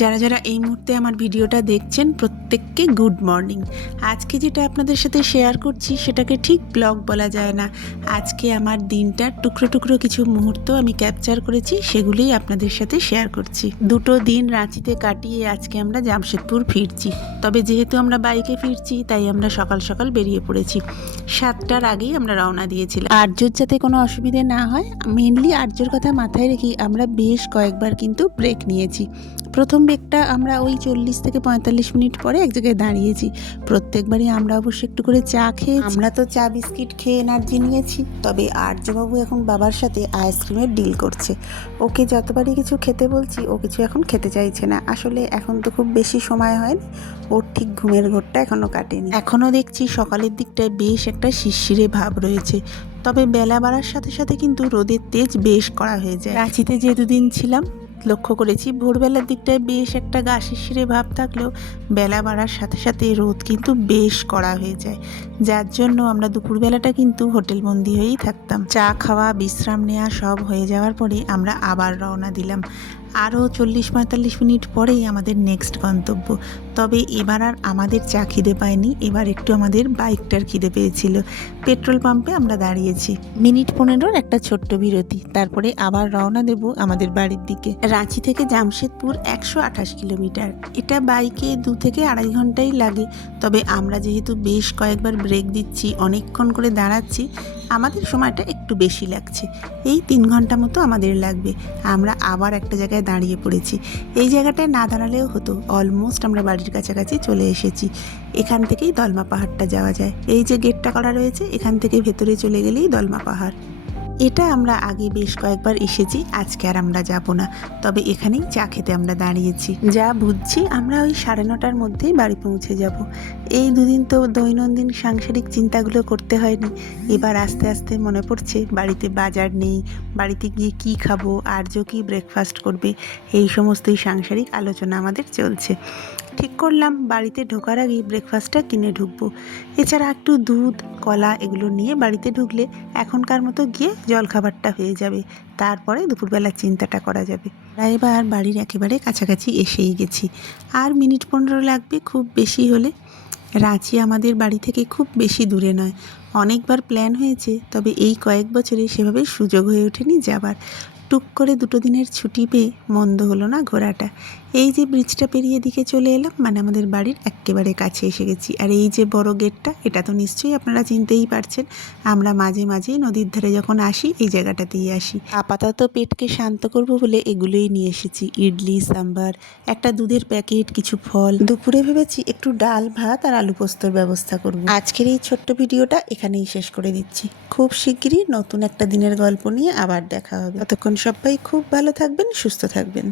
যারা যারা এই মুহূর্তে আমার ভিডিওটা দেখছেন প্রত্যেককে গুড মর্নিং। আজকে যেটা আপনাদের সাথে শেয়ার করছি সেটাকে ঠিক ব্লগ বলা যায় না। আজকে আমার দিনটার টুকরো টুকরো কিছু মুহূর্ত আমি ক্যাপচার করেছি, সেগুলোই আপনাদের সাথে শেয়ার করছি। দুটো দিন রাঁচিতে কাটিয়ে আজকে আমরা জামশেদপুর ফিরছি। তবে যেহেতু আমরা বাইকে ফিরছি তাই আমরা সকাল সকাল বেরিয়ে পড়েছি। 7টার আগেই আমরা রওনা দিয়েছিলাম। আর্যর যাতে কোনো অসুবিধে না হয়, মেনলি আর্যর কথা মাথায় রেখে আমরা বেশ কয়েকবার কিন্তু ব্রেক নিয়েছি। প্রথম ব্রেকটা আমরা ওই 40 থেকে 45 মিনিট পরে এক জায়গায় দাঁড়িয়েছি। প্রত্যেকবারই আমরা অবশ্য একটু করে চা খেয়ে, আমরা তো চা বিস্কিট খেয়ে এনার্জি নিয়েছি। তবে আর্যবাবু এখন বাবার সাথে আইসক্রিমের ডিল করছে। ওকে যতবারই কিছু খেতে বলছি ও কিছু এখন খেতে চাইছে না। আসলে এখন তো খুব বেশি সময় হয়নি, ওর ঠিক ঘুমের ঘোরটা এখনও কাটেনি। এখনও দেখছি সকালের দিকটায় বেশ একটা শিরশিরে ভাব রয়েছে। তবে বেলা বাড়ার সাথে সাথে কিন্তু রোদের তেজ বেশ কড়া হয়ে যায়। রাঁচিতে যে দুদিন ছিলাম লক্ষ্য করেছি ভোরবেলার দিকটায় বেশ একটা গা শিরশিরে ভাব থাকলেও বেলা বাড়ার সাথে সাথে রোদ কিন্তু বেশ কড়া হয়ে যায়, যার জন্য আমরা দুপুরবেলাটা কিন্তু হোটেল বন্দি হয়েই থাকতাম। চা খাওয়া, বিশ্রাম নেওয়া সব হয়ে যাওয়ার পরে আমরা আবার রওনা দিলাম। আরও 40-45 মিনিট পরেই আমাদের নেক্সট গন্তব্য। তবে এবার আর আমাদের চা খিদে পায়নি, এবার একটু আমাদের বাইকটার খিদে পেয়েছিল। পেট্রোল পাম্পে আমরা দাঁড়িয়েছি। মিনিট 15 একটা ছোট্ট বিরতি, তারপরে আবার রওনা দেব আমাদের বাড়ির দিকে। রাঁচি থেকে জামশেদপুর 128 কিলোমিটার। এটা বাইকে 2 থেকে আড়াই ঘন্টাই লাগে। তবে আমরা যেহেতু বেশ কয়েকবার ব্রেক দিচ্ছি, অনেকক্ষণ করে দাঁড়াচ্ছি, আমাদের সময়টা একটু বেশি লাগছে। এই 3 ঘন্টা মতো আমাদের লাগবে। আমরা আবার একটা জায়গায় দাঁড়িয়ে পড়েছি। এই জায়গাটায় না দাঁড়ালেও হতো, অলমোস্ট আমরা বাড়ির কাছাকাছি চলে এসেছি। এখান থেকেই দলমা পাহাড়টা যাওয়া যায়। এই যে গেটটা করা রয়েছে, এখান থেকে ভেতরে চলে গেলেই দলমা পাহাড়। এটা আমরা আগে বেশ কয়েকবার এসেছি, আজকে আর আমরা যাব না। তবে এখানেই চা খেতে আমরা দাঁড়িয়েছি। যা বুঝছি আমরা ওই 9:30টার মধ্যেই বাড়ি পৌঁছে যাব। এই দুদিন তো দৈনন্দিন সাংসারিক চিন্তাগুলো করতে হয়নি। এবার আস্তে আস্তে মনে পড়ছে বাড়িতে বাজার নেই, বাড়িতে গিয়ে কি খাবো, আর্য কি ব্রেকফাস্ট করবে, এই সমস্তই সাংসারিক আলোচনা আমাদের চলছে। ঠিক করলাম বাড়িতে ঢোকার আগেই ব্রেকফাস্টটা কিনে ঢুকবো। এছাড়া একটু দুধ, কলা এগুলো নিয়ে বাড়িতে ঢুকলে এখনকার মতো গিয়ে জলখাবারটা হয়ে যাবে, তারপরে দুপুরবেলার চিন্তাটা করা যাবে। প্রায় এবার বাড়ির একেবারে কাছাকাছি এসেই গেছি। আর মিনিট 15 লাগবে খুব বেশি হলে। রাঁচি আমাদের বাড়ি থেকে খুব বেশি দূরে নয়। অনেকবার প্ল্যান হয়েছে, তবে এই কয়েক বছরে সেভাবে সুযোগ হয়ে ওঠেনি যাবার। টুক করে 2 দিনের ছুটি পেয়ে মন্দ হলো না ঘোরাটা। এই যে ব্রিজটা পেরিয়ে দিকে চলে এলাম, মানে আমাদের বাড়ির একেবারে কাছে এসে গেছি। আর এই যে বড় গেটটা, এটা তো নিশ্চয়ই আপনারা চিনতেই পারছেন। আমরা মাঝে মাঝেই নদীর ধারে যখন আসি এই জায়গাটাতেই আসি। আপাতত পেটকে শান্ত করব বলে এগুলোই নিয়ে এসেছি, ইডলি, সাম্বার, একটা দুধের প্যাকেট, কিছু ফল। দুপুরে ভেবেছি একটু ডাল ভাত আর আলু পোস্তর ব্যবস্থা করব। আজকের এই ছোট্ট ভিডিওটা এখানেই শেষ করে দিচ্ছি। খুব শিগগিরই নতুন একটা দিনের গল্প নিয়ে আবার দেখা হবে। ততক্ষণ সবাই খুব ভালো থাকবেন, সুস্থ থাকবেন।